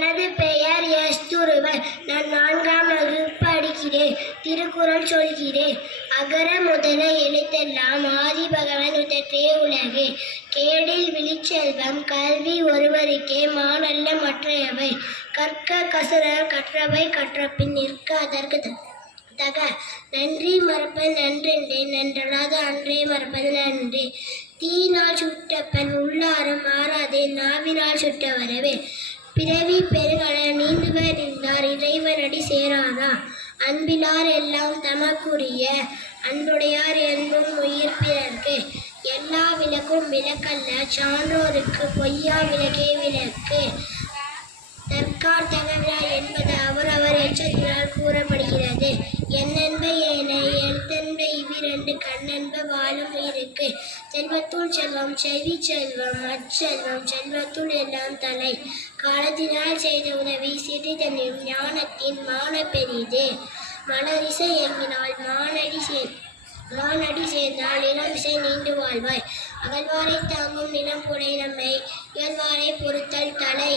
எனது பெயர் எஸ் துருவன். நான் 4ஆம் வகுப்பு படிக்கிறேன். திருக்குறள் சொல்கிறேன். அகர முதல எழுத்தெல்லாம் ஆதி பகவன் முதற்றே உலகு. கேடில் விழிச்செல்வம் கல்வி ஒருவருக்கே மானல்ல மற்றையவை. கற்க கசடர் கற்றவை கற்றபின் நிற்க அதற்கு தக. நன்றி மறப்பது நன்றென்றேன் நன்றல்லாது அன்றே மறப்பது நன்றி. தீயினால் சுட்டப்பன் உள்ளாரும் மாறாதே நாவினால் சுட்ட வரவே. பிறவி பெருங்கடல் நீந்துவர் நின்றார் இறைவனடி சேராதா. அன்பிலார் எல்லாம் தமக்குரிய அன்புடையார் என்பும் உயிர் பிறர்க்கு. எல்லா விளக்கும் விளக்கல்ல சான்றோருக்கு பொய்யா விளக்கே விளக்கு. தற்கார் தகவலா என்பது அவரவர் எச்சத்தினால் கூறப்படுகிறது. என்னென்ப ஏனை எழுத்தென்ப இவ்விரண்டு கண்ணென்ப வாழும் உயிருக்கு. செல்வத்துள் செல்வம் செவி செல்வம் அச்செல்வம் செல்வத்துள் எல்லாம் தலை. காலத்தினால் செய்த உதவி சிறிதனின் ஞானத்தின் மான பெரிது. மலரிசை எங்கினால் மானடி சேர்ந்தால் இளமிசை நீண்டு வாழ்வாய். அகழ்வாரை தாங்கும் நிலம் புடை நம்மை இயல்வாரை பொறுத்தல் தலை.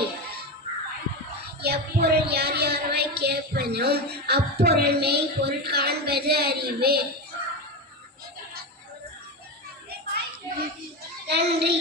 எப்பொருள் யார் யார்வாய் கேட்பனும் அப்பொருள் மெய் பொருள் காண்பது அறிவு. நன்றி.